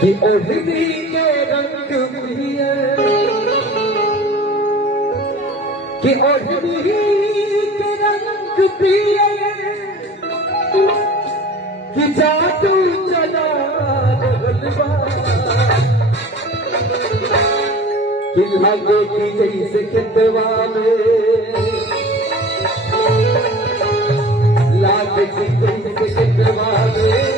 कि ओढ़नी के रंग प्रिय, कि ओढ़नी के रंग प्रिय, कि जादू चला रहलबा, कि लागे की जैसे खेतवा में, लागे की जैसे खेतवा में